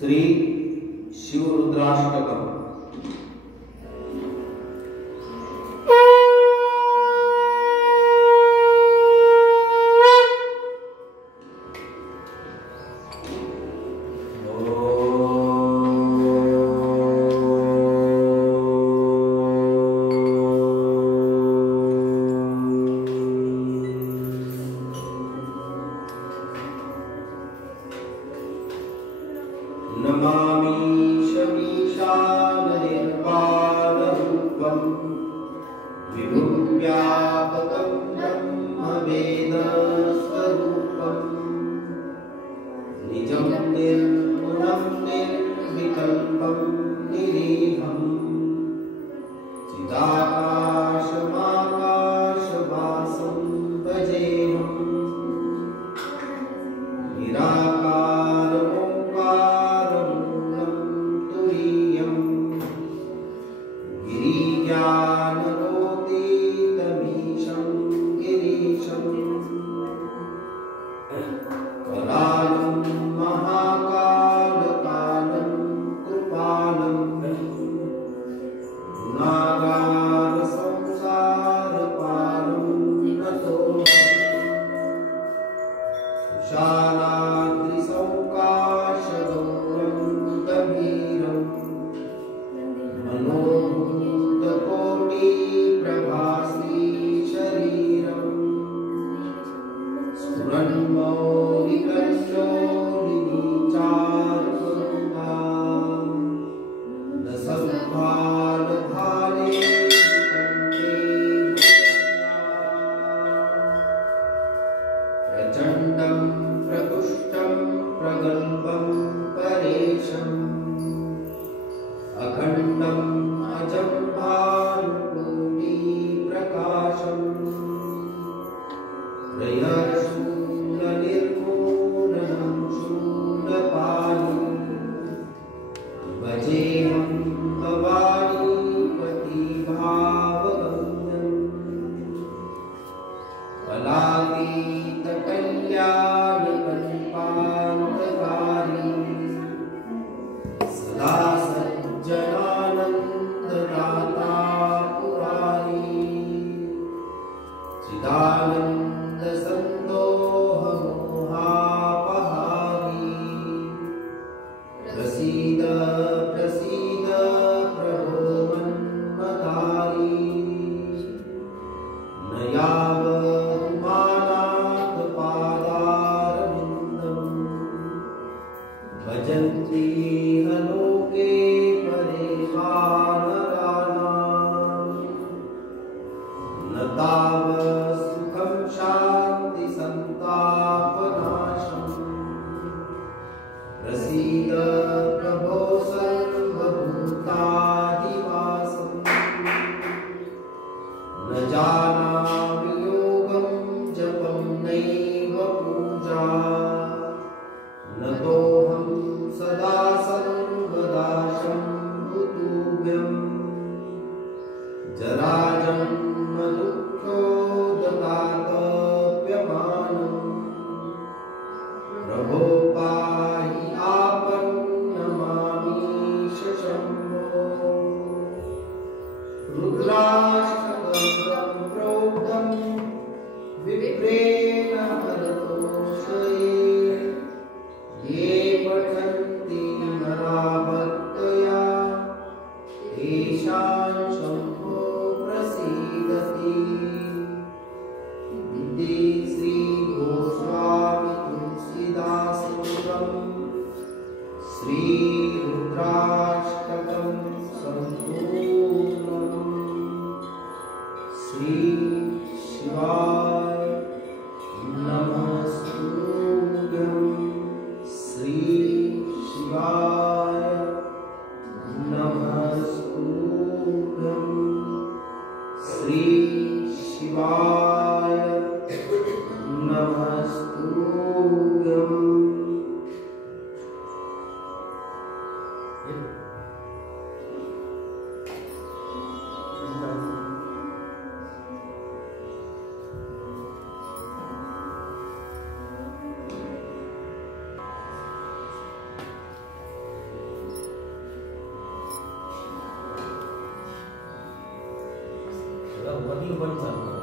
श्री शिवरुद्राष्टकम्। नमामि शमीशाननिर्वाणरूपं विभुव्यापकं ब्रह्मवेदस्वरूपं निजं निर्गुणं निर्विकल्पं निरीहं चिदाकाशमाकाशवासं भजेऽहं गिरीशं करालं महाकालकालं कृपालं गुणागार संसारपारं तुषाराद्रिसौकाशगौरं गभीरं मनोभूतकोटिप्रभास्री शरीरं स्फुरन्मौलिकशोलिनीचारुगङ्गा दशभाले कण्ठे प्रचण्डं प्रपुष्टं प्रगल्भं परेशम् अखण्डम् अजं भानुकोटिप्रकाशम् त्रयशूलनिर्मूलनं शूलपाणिं भजेऽहं भवानीपतिभावगम्यं कलातीतकल्याणकल्पान्तकारि सदा सज्जनानन्ददाता पुरारी चिदानन्दसन्दोहमोहापहारी प्रसीद प्रसीद प्रभो मन्मथारी न यावदुमानाथपादारविन्दं भजन्ति लोके परे वानराणाम् न तावत्सुखं शान्तिसन्तापनाशम् प्रसीद प्रभो सर्वभूताधिवासम् न जानामि योगं जपं नैव पूजा न तोऽहं सदा सर्वदा शम्भुतुभ्यं जराजन्म दुःखोदकातप्यमानं प्रभो पाहि आपन्नमामीश शम्भो रुद्राष्टकं प्रोक्तं विप्रेण हरतोषये ये पठन्ति नराभक्तया तेषां शम्भो प्रसीदति। इति श्री गोस्वामी तुलसीदासं श्री रुद्राष्टकं सम्पूर्णम्। श्री शिवाय नमस्तुभ्यं। श्री शिवाय नमस्तुभ्यं। श्री शिवाय नमस्तुभ्यं। बदल बंद झालं